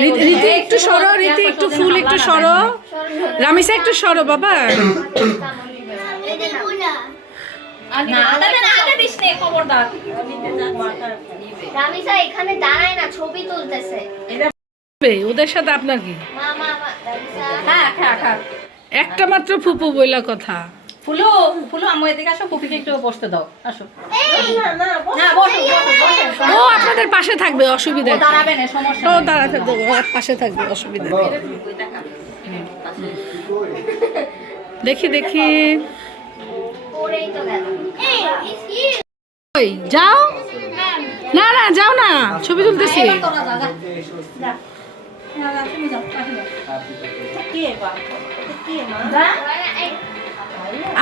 রীতি একটু সরো রীতি একটু ফুল একটু সরো। রামিসা একটু সরো বাবা। না আদাতে না আদা দিস নে খবরদার। রামিসা এখানে দাঁড়ায় না ছবি তুলতেছে। বে, ওদের সাথে আপনার কি? মা মা মা রামিসা। হ্যাঁ খা খা। একটা মাত্র ফুপু বইলা কথা। ফুলু ফুলু আমু এদিকে আসো পুপিকে একটু বসতে দাও। আসো। বসো। ও আপনাদের পাশে থাকবে অসুবিধা ও দাঁড়াবে না সমস্যা ও দাঁড়াতে দেবো পাশে থাকবে অসুবিধা দেখি দেখি। পড়েই তো গেল। ওই যাও। না না যাও না ছবি তুলতেছি। এবার তোরা যা, যা।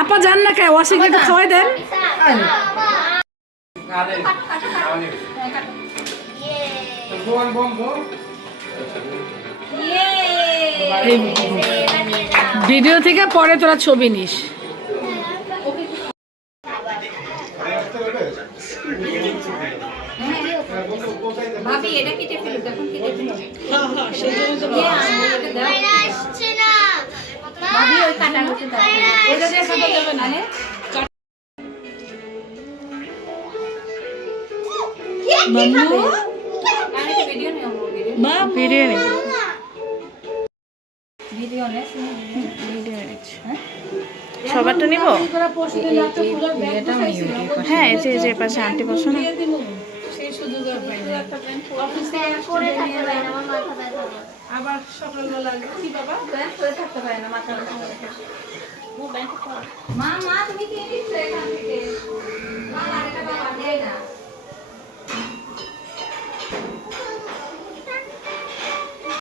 আপা যান না কে? ওয়াসিকে একটু খাওয়াই দেন। ইয়ে। ভিডিও থেকে পরে তোরা ছবি নিস। ভাবি এটা কেটে ফেলো দেখুন কেটে ফেলো হ্যাঁ হ্যাঁ সেই জন্য তো ইয়ে, আমু, এটা দাও। আসছে না ভাবি ওই কাটা যাবে না ভিডিও নিও ভিডিও মা ভিডিও নে সবারটা নিব হ্যাঁ এই যে পাশে আন্টি বসো আবার সকালবেলা কি বাবা? ব্যাংক করে থাকতে পারে না মাথা মা মা তুমি কি